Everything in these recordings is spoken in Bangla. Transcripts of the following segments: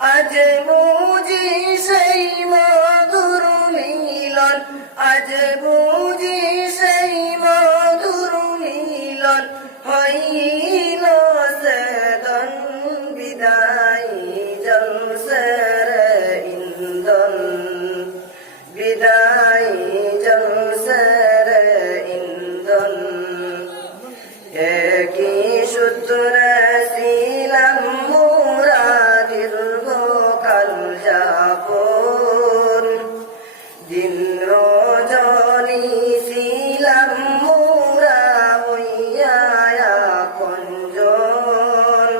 আজ বুঝি সেই মধুর মিলন, আজ বুঝি সেই মধুর মিলন, হইল সেদন বিদায় জলসের ইন্ধন, বিদায় জলসের ইন্ধন। একই সূত্রে ছিলাম মোরা দীর্ঘকাল যাপন, দিন রজনী ছিলাম মোরা হইয়া আপনজন।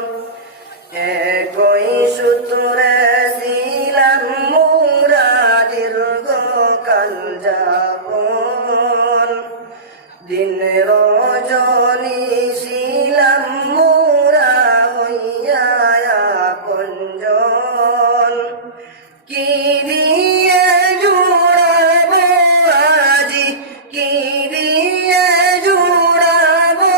একই সূত্রে ছিলাম মোরা দীর্ঘকাল যাপন, দিন রজনী ছিলাম মোরা হইয়া আপনজন। কি দিয়ে জুড়াবো আজি, কি দিয়ে জুড়াবো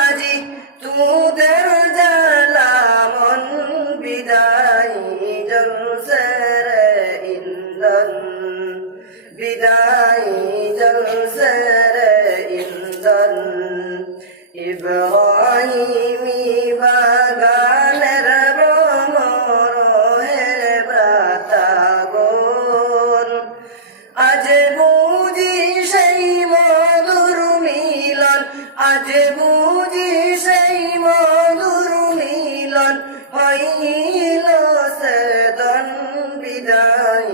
আজি তোদের জালামন, বিদায় জলসের ইন্ধন, বিদায় জলসের ইন্ধন। ইব্রাহিমী বাগানের ভ্রমর হে ভ্রাতাগণ, আজ বুঝি সেই মধুর মিলন, আজ বুঝি সেই মধুর মিলন, হইল সেদন বিদায়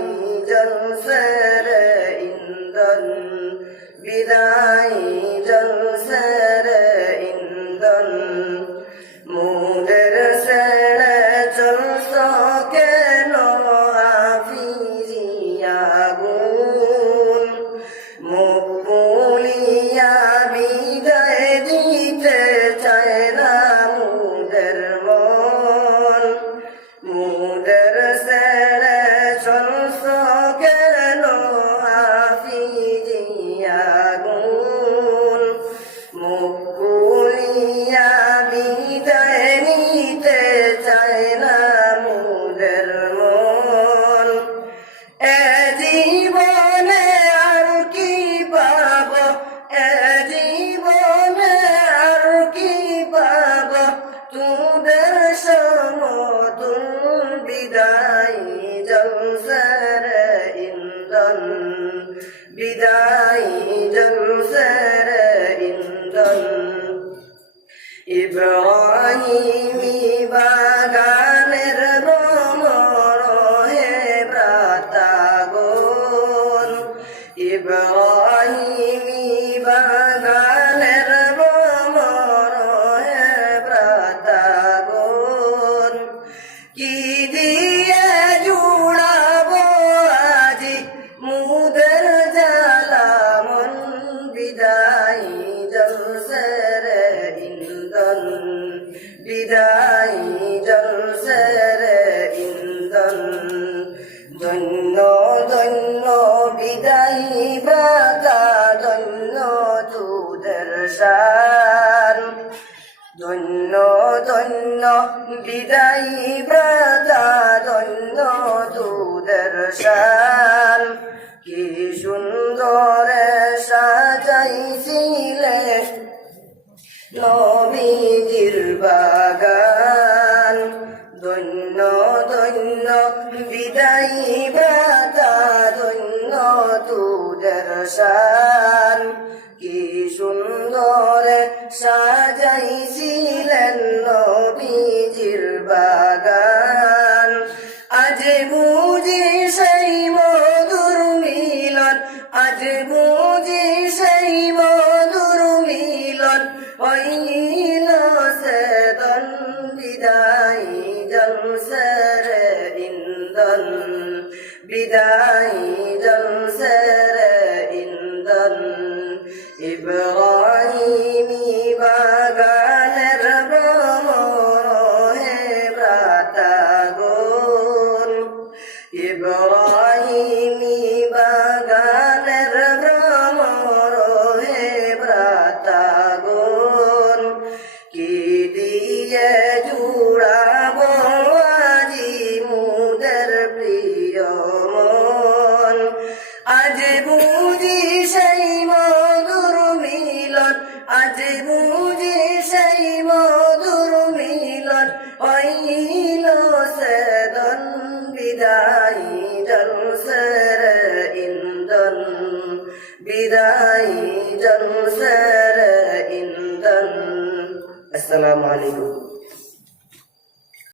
জলসের ইন্ধন, বিদায় জলসের ইন্ধন। মুদের ছেড়ে চলছ কেন হাফিজিয়া গুণ, মুখ পুলিয়া বিদায় দিতে চায় না মুদের মন। মুদের ছেড়ে চলছ কেন হাফিজিয়া গুণ, মুখ পুলিয়া বিদায় নিতে চায় না মুদের মন। এ জীবনে আর কি পাব, এ জীবনে আর কি পাব তোদের সমতুল, বিদায় জলসের ইন্ধন, বিদায় জলসের ইন্ধন। ইব্রাহিমী বাগানের ভ্রমর হে ভ্রাতাগণ, ইব্রাহিমী বাগানের ভ্রমর হে ভ্রাতাগণ। কি দিয়ে জুড়াবো আজি মুদের জালামন, বিদায় জলসের ইন্ধন, বিদায় জলসের ইন্ধন। ধন্য ধন্য বিদায়ী ভ্রাতা, ধন্য তোদের শান, ধন্য ধন্য বিদায়ী ভ্রাতা, ধন্য তোদের শান। কি সুন্দর সাজাইছিলে নবীজির বাগান, ধন্য ধন্য বিদায়ী ভ্রাতা, ধন্য তোদের শান। কি সুন্দর সাজাইছিলেন নবীজির বাগান, আজ বুঝি সেই মধুর মিলন, আজ বুঝি সেই মধুর মিলন, হইল সেদন বিদায় জলসের ইন্ধন, বিদায় জলসের ইন্ধন। ইব্রাহিমী বাগানের ভ্রমর হে ভ্রাতাগণ, ইব্রাহিমী বাগানের ভ্রমর হে ভ্রাতাগণ। কি দিয়ে জুড়াবো আজি বিদায়ী জলসার ইন্ধন। আসসালামু আলাইকুম।